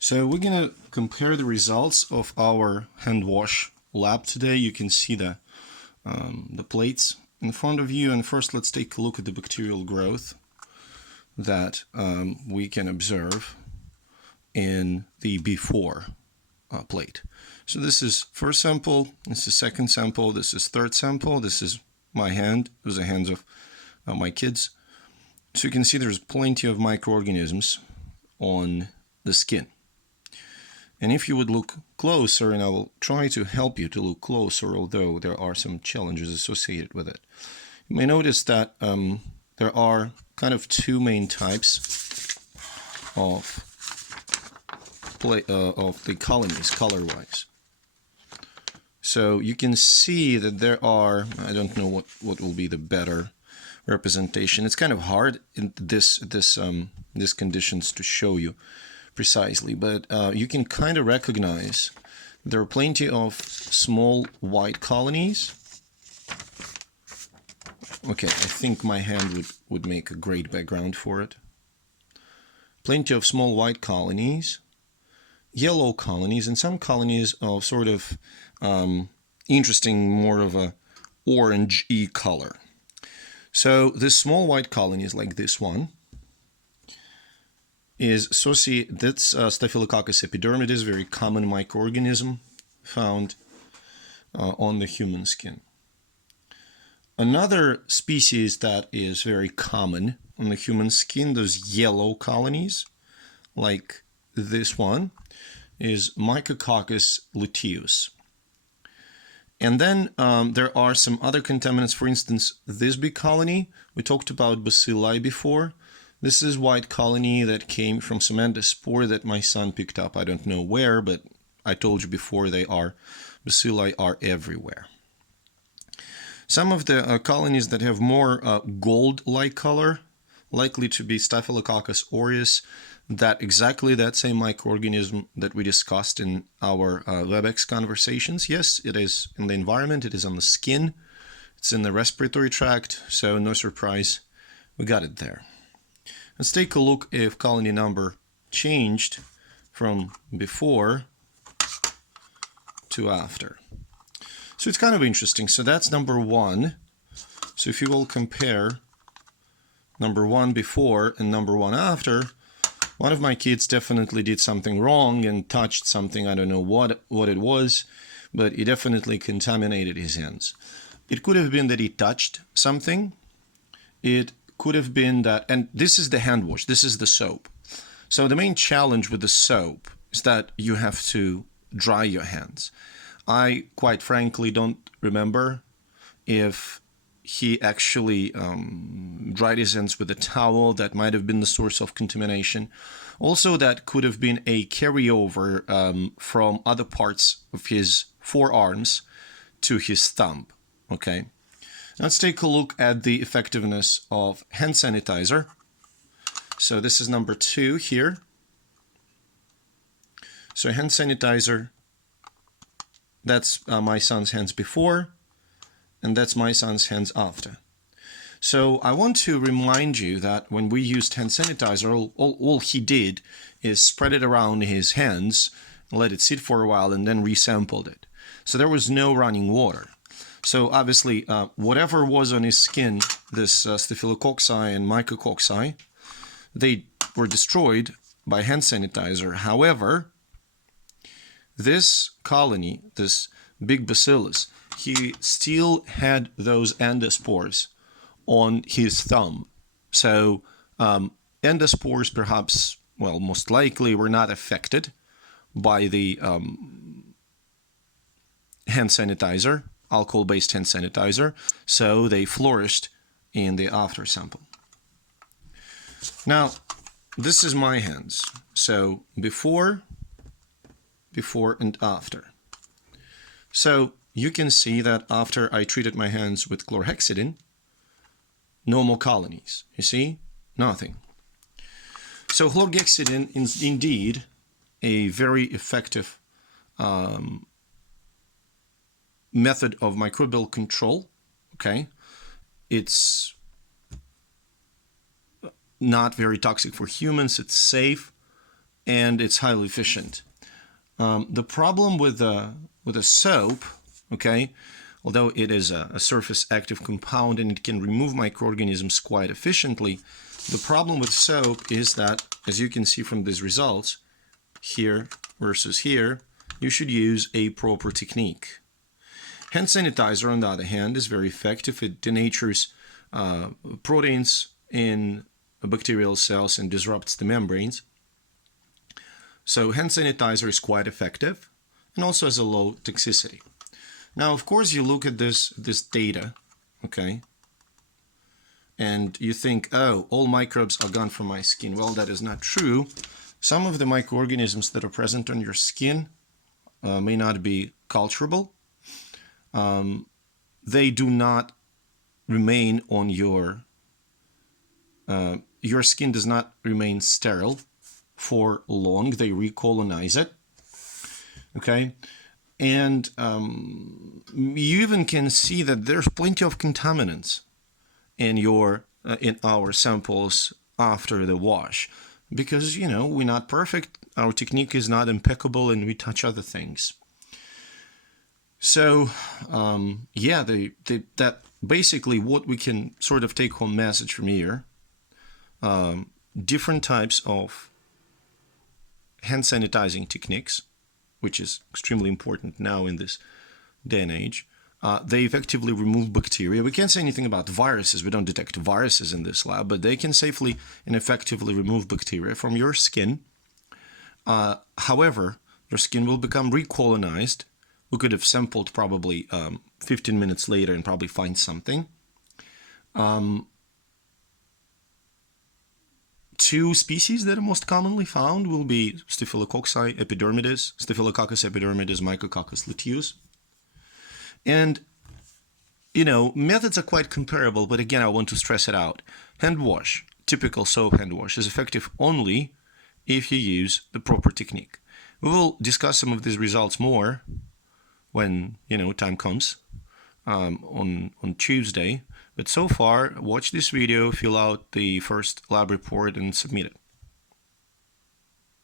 So we're gonna compare the results of our hand wash lab today. You can see the plates in front of you, and first let's take a look at the bacterial growth that we can observe in the before plate. So this is first sample, this is second sample, this is third sample, this is my hand, those are the hands of my kids. So you can see there's plenty of microorganisms on the skin. And if you would look closer, and I will try to help you to look closer, although there are some challenges associated with it, you may notice that there are kind of two main types of the colonies, color-wise. So you can see that there are, I don't know what will be the better representation. It's kind of hard in this conditions to show you precisely, but you can kind of recognize there are plenty of small white colonies. Okay, I think my hand would make a great background for it. Plenty of small white colonies, yellow colonies, and some colonies of sort of interesting, more of a orange-y color. So the small white colonies like this one is associated, that's Staphylococcus epidermidis, very common microorganism found on the human skin. Another species that is very common on the human skin, those yellow colonies, like this one, is Mycococcus luteus. And then there are some other contaminants. For instance, this big colony, we talked about bacilli before. This is white colony that came from some endospore that my son picked up. I don't know where, but I told you before bacilli are everywhere. Some of the colonies that have more gold-like color, likely to be Staphylococcus aureus, exactly that same microorganism that we discussed in our WebEx conversations. Yes, it is in the environment, it is on the skin, it's in the respiratory tract, so no surprise, we got it there. Let's take a look if colony number changed from before to after. So it's kind of interesting. So that's number one. So if you will compare number one before and number one after, one of my kids definitely did something wrong and touched something. I don't know what it was, but he definitely contaminated his hands. It could have been that he touched something. It could have been that, and this is the hand wash, this is the soap. So the main challenge with the soap is that you have to dry your hands. I quite frankly don't remember if he actually dried his hands with a towel. That might have been the source of contamination. Also, that could have been a carryover from other parts of his forearms to his thumb. Okay, let's take a look at the effectiveness of hand sanitizer. So this is number 2 here. So hand sanitizer, that's my son's hands before, and that's my son's hands after. So I want to remind you that when we used hand sanitizer, all he did is spread it around his hands, let it sit for a while, and then resampled it. So there was no running water. So obviously, whatever was on his skin, this staphylococci and mycococci, they were destroyed by hand sanitizer. However, this colony, this big bacillus, he still had those endospores on his thumb. So endospores perhaps, well, most likely were not affected by the hand sanitizer, alcohol-based hand sanitizer, so they flourished in the after sample. Now, this is my hands. So before and after. So you can see that after I treated my hands with chlorhexidine, no more colonies. You see? Nothing. So chlorhexidine is indeed a very effective method of microbial control. Okay? It's not very toxic for humans. It's safe. and it's highly efficient. The problem with a soap, okay, although it is a surface active compound and it can remove microorganisms quite efficiently, the problem with soap is that, as you can see from these results, here versus here, you should use a proper technique. Hand sanitizer, on the other hand, is very effective. It denatures proteins in bacterial cells and disrupts the membranes. So hand sanitizer is quite effective and also has a low toxicity. Now, of course, you look at this data, okay, and you think, oh, all microbes are gone from my skin. Well, that is not true. Some of the microorganisms that are present on your skin may not be culturable. They do not remain on your skin does not remain sterile for long. They recolonize it, okay? And you even can see that there's plenty of contaminants in our samples after the wash, because, you know, we're not perfect, our technique is not impeccable, and we touch other things. So yeah, that basically what we can sort of take home message from here, different types of hand sanitizing techniques, which is extremely important now in this day and age. They effectively remove bacteria. We can't say anything about viruses. We don't detect viruses in this lab, but they can safely and effectively remove bacteria from your skin. However, your skin will become recolonized. We could have sampled probably 15 minutes later and probably find something. Two species that are most commonly found will be Staphylococcus epidermidis, Staphylococcus epidermidis, Mycococcus luteus. And, you know, methods are quite comparable, but again, I want to stress it out. Hand wash, typical soap hand wash, is effective only if you use the proper technique. We will discuss some of these results more when, you know, time comes on Tuesday. But so far, watch this video, fill out the first lab report, and submit it.